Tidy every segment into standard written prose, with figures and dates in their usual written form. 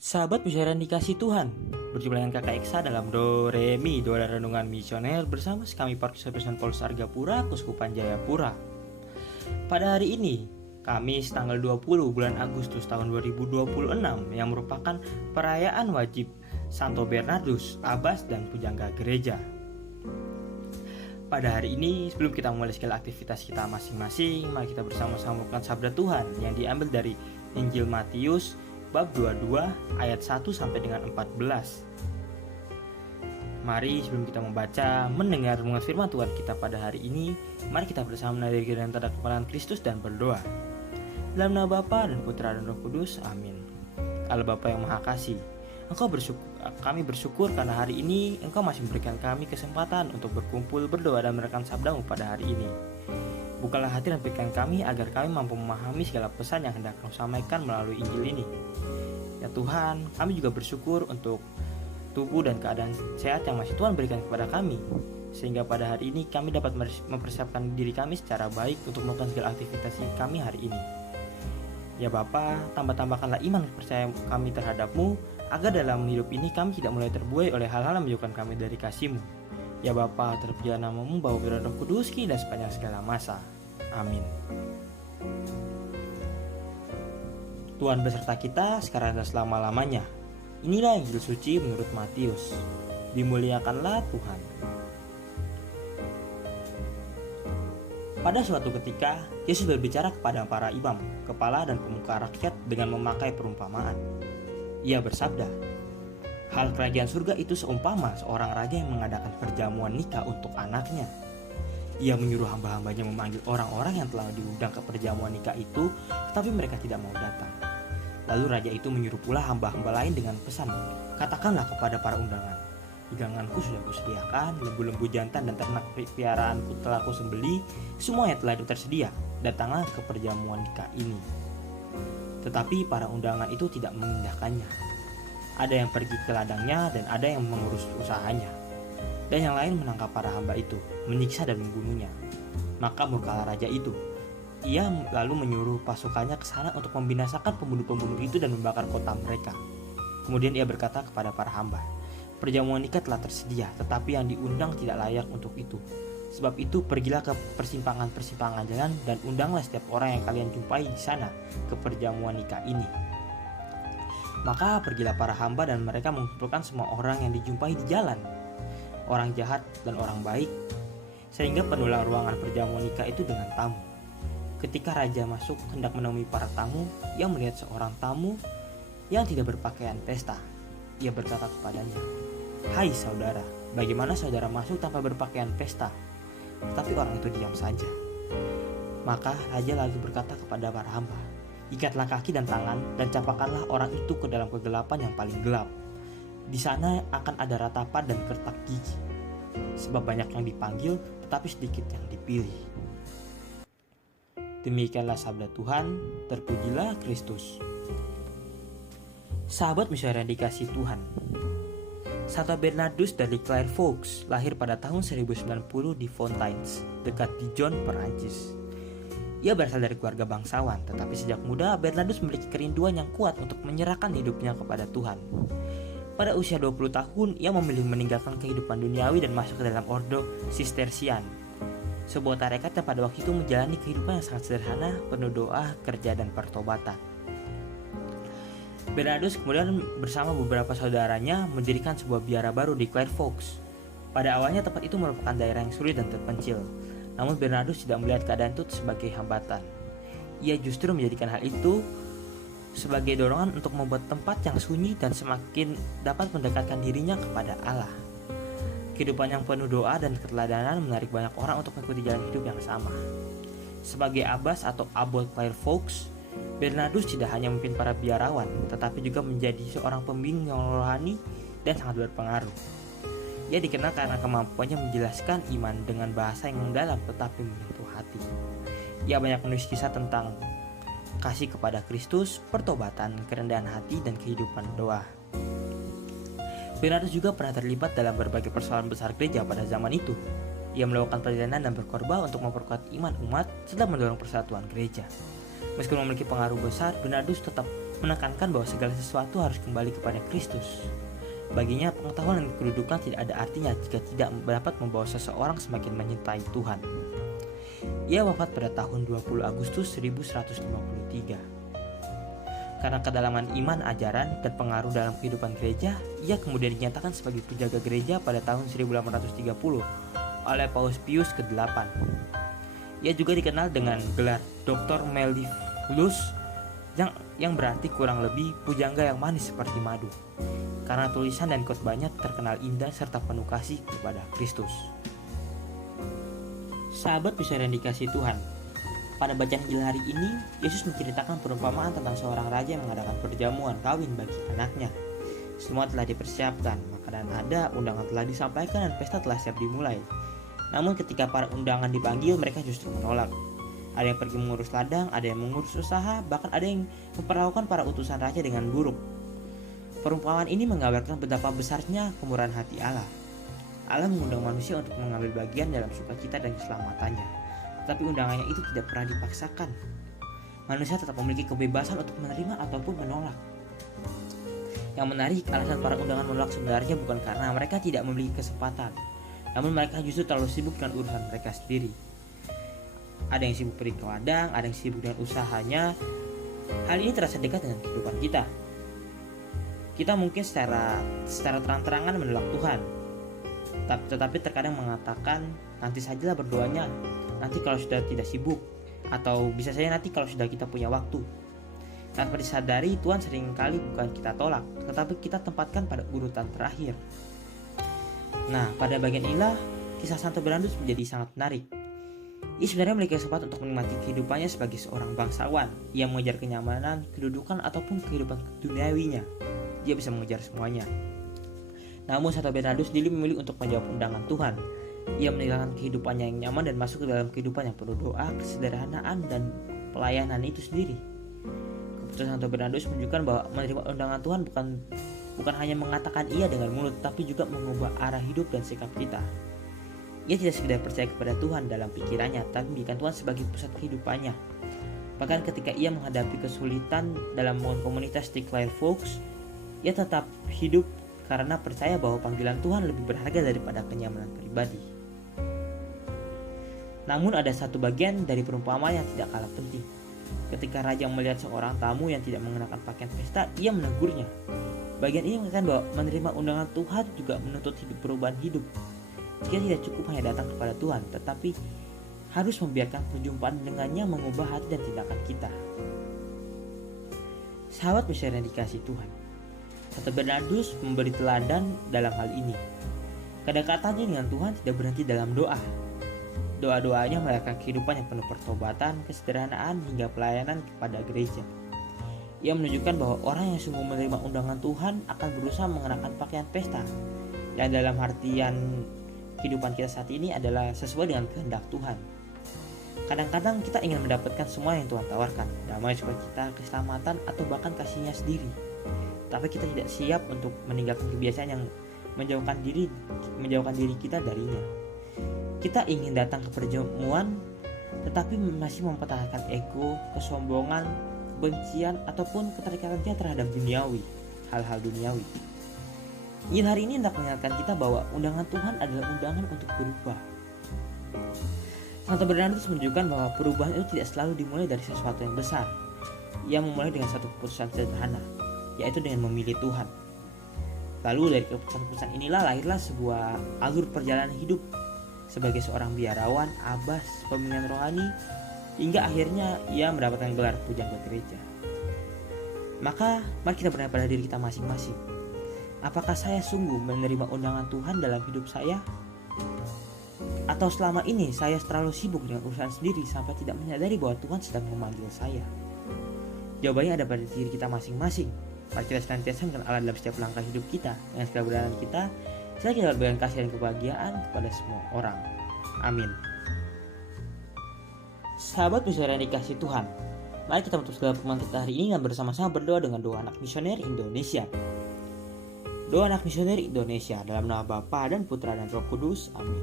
Sahabat Pujian dikasih Tuhan, berjumpa dengan Kakak Eksa dalam Do Re Mi Doa dan Renungan Misioner bersama kami Parkes Polres Argapura, Kuskupan Jayapura. Pada hari ini, Kamis tanggal 20 bulan Agustus tahun 2026 yang merupakan perayaan wajib Santo Bernardus, Abbas dan Pujangga Gereja. Pada hari ini, sebelum kita memulai segala aktivitas kita masing-masing, mari kita bersama-sama melakukan sabda Tuhan yang diambil dari Injil Matius bab 22 ayat 1 sampai dengan 14. Mari sebelum kita membaca, mendengar renungan firman Tuhan kita pada hari ini, mari kita bersama menadiri dan tanda kebenaran Kristus dan berdoa. Dalam nama Bapa dan Putra dan Roh Kudus, amin. Allah Bapa yang Maha Kasih, kami bersyukur karena hari ini Engkau masih memberikan kami kesempatan untuk berkumpul, berdoa dan merekam sabdamu pada hari ini. Bukalah hati dan pikiran kami agar kami mampu memahami segala pesan yang hendak Kau sampaikan melalui Injil ini. Ya Tuhan, kami juga bersyukur untuk tubuh dan keadaan sehat yang masih Tuhan berikan kepada kami, sehingga pada hari ini kami dapat mempersiapkan diri kami secara baik untuk melakukan segala aktivitas kami hari ini. Ya Bapa, tambahkanlah iman percaya kami terhadap-Mu, agar dalam hidup ini kami tidak mulai terbuai oleh hal-hal yang menjauhkan kami dari kasih-Mu. Ya Bapa, terpujilah nama-Mu, Bapa dan Roh Kudus, kini dan sepanjang segala masa. Amin. Tuhan beserta kita sekarang dan selama-lamanya. Inilah Injil suci menurut Matius. Dimuliakanlah Tuhan. Pada suatu ketika, Yesus berbicara kepada para imam, kepala dan pemuka rakyat dengan memakai perumpamaan. Ia bersabda, "Hal kerajaan surga itu seumpama seorang raja yang mengadakan perjamuan nikah untuk anaknya. Ia menyuruh hamba-hambanya memanggil orang-orang yang telah diundang ke perjamuan nikah itu, tetapi mereka tidak mau datang. Lalu raja itu menyuruh pula hamba-hamba lain dengan pesan, 'Katakanlah kepada para undangan, hidanganku sudah kusediakan, lembu-lembu jantan dan ternak piaraanku telah kusembeli, semuanya telah tersedia. Datanglah ke perjamuan nikah ini.' Tetapi para undangan itu tidak mengindahkannya. Ada yang pergi ke ladangnya dan ada yang mengurus usahanya. Dan yang lain menangkap para hamba itu, menyiksa dan membunuhnya. Maka murkalah raja itu. Ia lalu menyuruh pasukannya ke sana untuk membinasakan pembunuh-pembunuh itu dan membakar kota mereka. Kemudian ia berkata kepada para hamba, 'Perjamuan nikah telah tersedia, tetapi yang diundang tidak layak untuk itu. Sebab itu pergilah ke persimpangan-persimpangan jalan dan undanglah setiap orang yang kalian jumpai di sana ke perjamuan nikah ini.' Maka pergilah para hamba dan mereka mengumpulkan semua orang yang dijumpai di jalan, orang jahat dan orang baik, sehingga penuhlah ruangan perjamuan nikah itu dengan tamu. Ketika raja masuk hendak menemui para tamu, ia melihat seorang tamu yang tidak berpakaian pesta. Ia berkata kepadanya, 'Hai saudara, bagaimana saudara masuk tanpa berpakaian pesta?' Tetapi orang itu diam saja. Maka raja lalu berkata kepada para hamba, 'Ikatlah kaki dan tangan dan capakanlah orang itu ke dalam kegelapan yang paling gelap. Di sana akan ada ratapan dan kertak gigi. Sebab banyak yang dipanggil, tetapi sedikit yang dipilih.' Demikianlah sabda Tuhan, terpujilah Kristus. Sahabat misioner yang dikasih Tuhan, Santo Bernardus dari Clairvaux lahir pada tahun 1090 di Fontaines, dekat Dijon, Perancis. Ia berasal dari keluarga bangsawan, tetapi sejak muda Bernardus memiliki kerinduan yang kuat untuk menyerahkan hidupnya kepada Tuhan. Pada usia 20 tahun, ia memilih meninggalkan kehidupan duniawi dan masuk ke dalam ordo Sistersian, sebuah tarekat yang pada waktu itu menjalani kehidupan yang sangat sederhana, penuh doa, kerja, dan pertobatan. Bernardus kemudian bersama beberapa saudaranya mendirikan sebuah biara baru di Clairvaux. Pada awalnya tempat itu merupakan daerah yang sulit dan terpencil, namun Bernardus tidak melihat keadaan itu sebagai hambatan. Ia justru menjadikan hal itu sebagai dorongan untuk membuat tempat yang sunyi dan semakin dapat mendekatkan dirinya kepada Allah. Kehidupan yang penuh doa dan keteladanan menarik banyak orang untuk mengikuti jalan hidup yang sama. Sebagai abbas atau abbot Clairvaux, Bernardus tidak hanya memimpin para biarawan, tetapi juga menjadi seorang pembimbing yang rohani dan sangat berpengaruh. Ia dikenal karena kemampuannya menjelaskan iman dengan bahasa yang mendalam tetapi menyentuh hati. Ia banyak menulis kisah tentang kasih kepada Kristus, pertobatan, kerendahan hati, dan kehidupan doa. Bernardus juga pernah terlibat dalam berbagai persoalan besar gereja pada zaman itu. Ia melakukan perjalanan dan berkorban untuk memperkuat iman umat serta mendorong persatuan gereja. Meskipun memiliki pengaruh besar, Bernardus tetap menekankan bahwa segala sesuatu harus kembali kepada Kristus. Baginya, pengetahuan dan kedudukan tidak ada artinya jika tidak dapat membawa seseorang semakin menyintai Tuhan. Ia wafat pada tahun 20 Agustus 1153. Karena kedalaman iman, ajaran, dan pengaruh dalam kehidupan gereja, ia kemudian dinyatakan sebagai penjaga gereja pada tahun 1830 oleh Paus Pius ke-8. Ia juga dikenal dengan gelar Dr. Mellifluous yang berarti kurang lebih pujangga yang manis seperti madu, karena tulisan dan khotbahnya terkenal indah serta penuh kasih kepada Kristus. Sahabat besar yang dikasihi Tuhan, pada bacaan Injil hari ini, Yesus menceritakan perumpamaan tentang seorang raja yang mengadakan perjamuan kawin bagi anaknya. Semua telah dipersiapkan, makanan ada, undangan telah disampaikan, dan pesta telah siap dimulai. Namun ketika para undangan dipanggil, mereka justru menolak. Ada yang pergi mengurus ladang, ada yang mengurus usaha, bahkan ada yang memperlakukan para utusan raja dengan buruk. Perumpamaan ini menggambarkan betapa besarnya kemurahan hati Allah. Allah mengundang manusia untuk mengambil bagian dalam sukacita dan keselamatannya. Tetapi undangannya itu tidak pernah dipaksakan. Manusia tetap memiliki kebebasan untuk menerima ataupun menolak. Yang menarik, alasan para undangan menolak sebenarnya bukan karena mereka tidak memiliki kesempatan, namun mereka justru terlalu sibuk dengan urusan mereka sendiri. Ada yang sibuk pergi ke ladang, ada yang sibuk dengan usahanya. Hal ini terasa dekat dengan kehidupan kita. Kita mungkin secara terang-terangan menolak Tuhan, tetapi terkadang mengatakan, nanti sajalah berdoanya, nanti kalau sudah tidak sibuk, atau bisa saja nanti kalau sudah kita punya waktu. Tanpa disadari, Tuhan seringkali bukan kita tolak, tetapi kita tempatkan pada urutan terakhir. Nah, pada bagian inilah kisah Santo Bernardus menjadi sangat menarik. Ia sebenarnya memiliki kesempatan untuk menikmati kehidupannya sebagai seorang bangsawan. Ia mengejar kenyamanan, kedudukan, ataupun kehidupan duniawinya. Dia bisa mengejar semuanya. Namun Santo Bernardus sendiri memilih untuk menjawab undangan Tuhan. Ia meninggalkan kehidupannya yang nyaman dan masuk ke dalam kehidupan yang penuh doa, kesederhanaan, dan pelayanan itu sendiri. Keputusan Santo Bernardus menunjukkan bahwa menerima undangan Tuhan bukan hanya mengatakan iya dengan mulut, tapi juga mengubah arah hidup dan sikap kita. Ia tidak sekedar percaya kepada Tuhan dalam pikirannya, tapi menjadikan Tuhan sebagai pusat kehidupannya. Bahkan ketika ia menghadapi kesulitan dalam membangun komunitas Declare Folks, ia tetap hidup karena percaya bahwa panggilan Tuhan lebih berharga daripada kenyamanan pribadi. Namun ada satu bagian dari perumpamaan yang tidak kalah penting. Ketika raja melihat seorang tamu yang tidak mengenakan pakaian pesta, ia menegurnya. Bagian ini mengatakan bahwa menerima undangan Tuhan juga menuntut perubahan hidup. Jika tidak cukup hanya datang kepada Tuhan, tetapi harus membiarkan perjumpaan dengannya mengubah hati dan tindakan kita. Sahabat besar yang dikasihi Tuhan, Santo Bernardus memberi teladan dalam hal ini. Kedekatannya dengan Tuhan tidak berhenti dalam doa. Doa-doanya melahirkan kehidupan yang penuh pertobatan, kesederhanaan, hingga pelayanan kepada gereja. Ia menunjukkan bahwa orang yang sungguh menerima undangan Tuhan akan berusaha mengenakan pakaian pesta, yang dalam artian kehidupan kita saat ini adalah sesuai dengan kehendak Tuhan. Kadang-kadang kita ingin mendapatkan semua yang Tuhan tawarkan, damai, sukacita, keselamatan, atau bahkan kasih-Nya sendiri. Tapi kita tidak siap untuk meninggalkan kebiasaan yang menjauhkan diri kita darinya. Kita ingin datang ke perjamuan, tetapi masih mempertahankan ego, kesombongan, kebencian, ataupun keterikatan kita terhadap hal-hal duniawi. Injil hari ini hendak mengingatkan kita bahwa undangan Tuhan adalah undangan untuk berubah. Santo Bernardus menunjukkan bahwa perubahan itu tidak selalu dimulai dari sesuatu yang besar. Ia memulai dengan satu keputusan sederhana, yaitu dengan memilih Tuhan. Lalu dari keputusan-keputusan inilah lahirlah sebuah alur perjalanan hidup sebagai seorang biarawan, abbas, pemimpin rohani, hingga akhirnya ia mendapatkan gelar pujangga gereja. Maka mari kita bertanya pada diri kita masing-masing. Apakah saya sungguh menerima undangan Tuhan dalam hidup saya? Atau selama ini saya terlalu sibuk dengan urusan sendiri sampai tidak menyadari bahwa Tuhan sedang memanggil saya? Jawabannya ada pada diri kita masing-masing. Mari kita senantiasa mengenal Allah dalam setiap langkah hidup kita. Dengan segala kebenaran kita, saya kita berikan kasih dan kebahagiaan kepada semua orang. Amin. Sahabat besar yang dikasihi Tuhan, mari kita menutup segala pertemuan kita hari ini dan bersama-sama berdoa dengan doa anak misioner Indonesia. Doa anak misioner Indonesia dalam nama Bapa dan Putra dan Roh Kudus. Amin.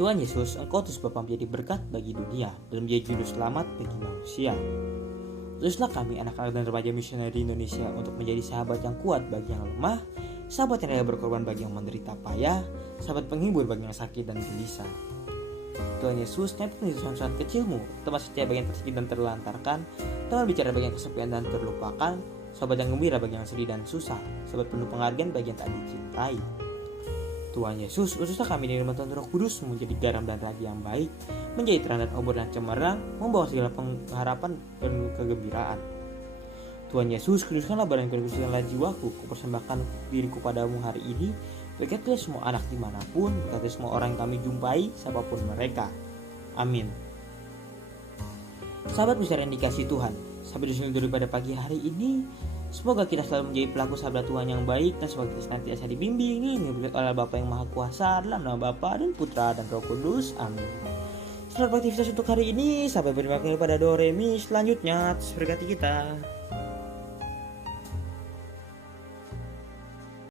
Tuhan Yesus, Engkau terus Bapa menjadi berkat bagi dunia dan menjadi juru selamat bagi manusia. Teruslah kami anak-anak dan remaja misioneri Indonesia untuk menjadi sahabat yang kuat bagi yang lemah, sahabat yang rela berkorban bagi yang menderita payah, sahabat penghibur bagi yang sakit dan gelisah. Tuhan Yesus, nyatakan di saat kecilmu, teman setia bagi yang tersakit dan terlantarkan, teman bicara bagi yang kesepian dan terlupakan, sahabat yang gembira bagi yang sedih dan susah, sahabat penuh penghargaan bagi yang tak dicintai. Tuhan Yesus, utuslah kami dengan bantuan Roh Kudus menjadi garam dan ragi yang baik, menjadi terang dan obor dan cemerlang, membawa segala pengharapan dan kegembiraan. Tuhan Yesus, kuduskanlah badan kuduskanlah jiwaku, kupersembahkan diriku padamu hari ini. Berkatilah semua anak dimanapun, berkati semua orang yang kami jumpai, siapapun mereka. Amin. Sahabat besar yang dikasihi Tuhan, sampai di sini daripada pagi hari ini. Semoga kita selalu menjadi pelaku sahabat Tuhan yang baik, dan semoga kita senantiasa dibimbing oleh Bapa yang Maha Kuasa, dalam nama Bapa dan Putra dan Roh Kudus. Amin. Selamat beraktivitas untuk hari ini. Sampai berjumpa pada Do Re Mi selanjutnya. Terus berkati kita.